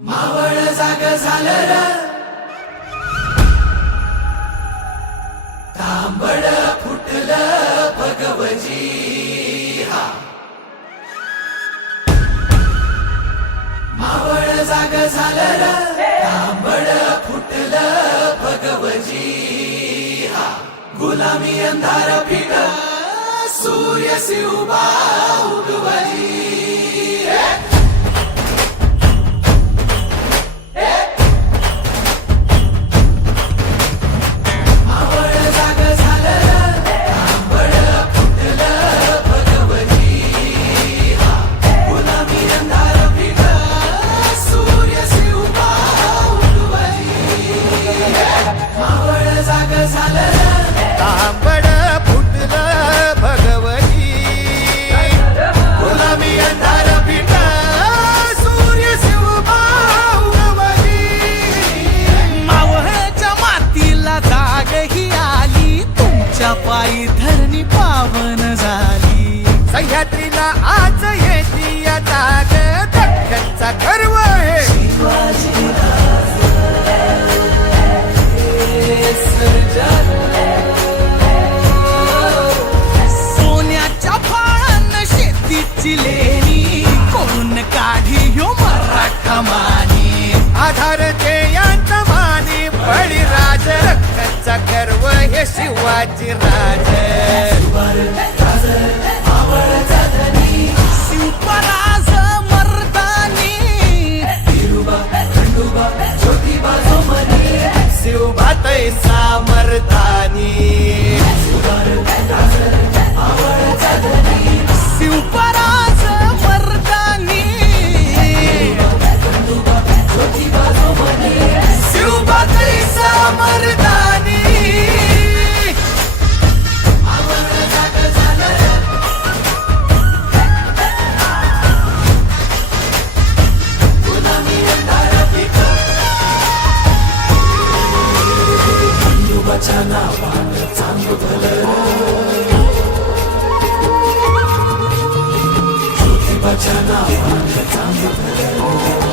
मावळ जाग झालं र. तांबड फुटलं भगवजी हा मावळ जाग झालं र. तांबड फुटलं भगवजी हा गुलामी अंधार फिट. सूर्य उगवली. ராஜி ராஜ. சூப்பரா Bacana, Bacana, Bacana, Bacana, Bacana, Bacana, Bacana, Bacana, Bacana, Bacana, Bacana, Bacana,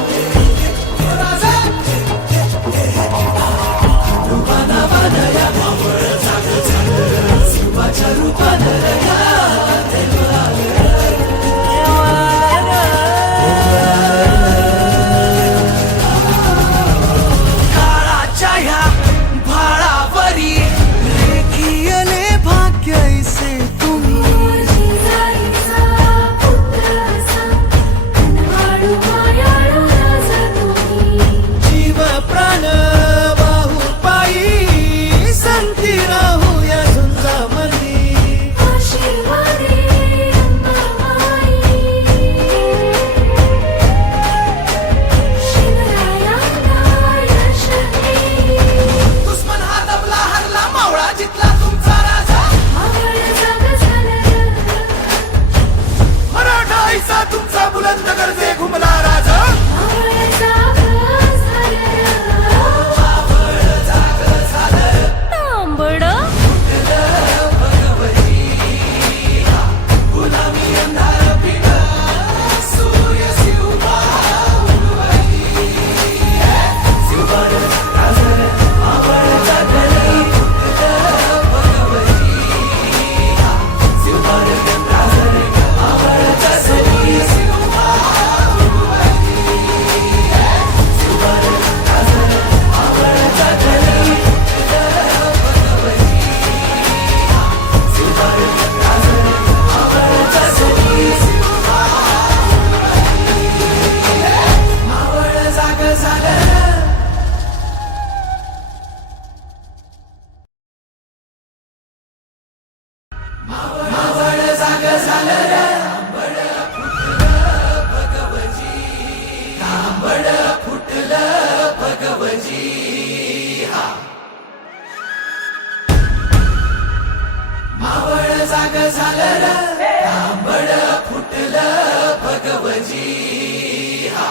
झालं तांबड फुटलं भगवजी हा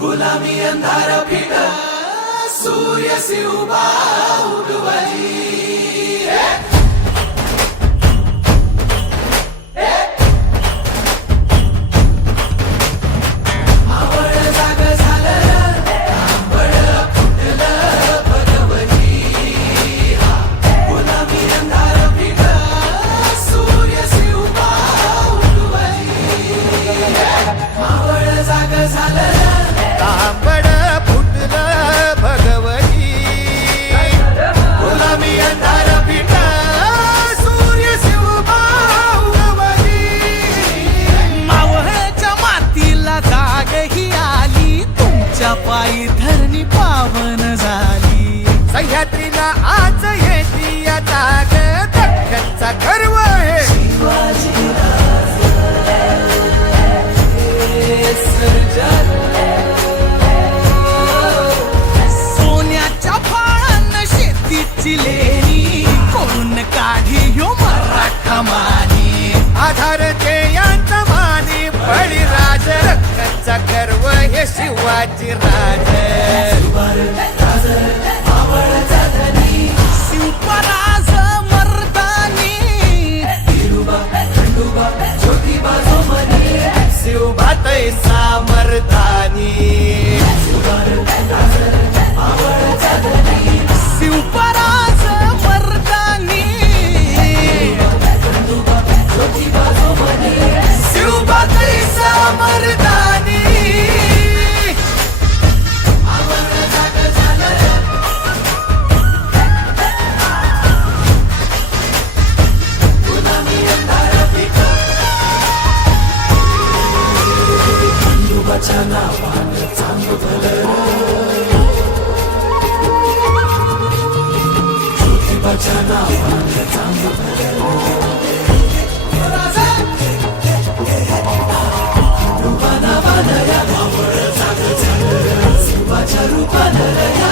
गुलामी अंधार फिट सूर्य शिवबा उगवजी दख्खनचा गर्व आहे. सोन्याच्या फाळानं शेतीची लेणी कोण काढी ह्यो मराठा मानी. आधार ते यांचा मानी बळीराज रक्ताचा गर्व हे शिवाजी राज. Rupa Naraya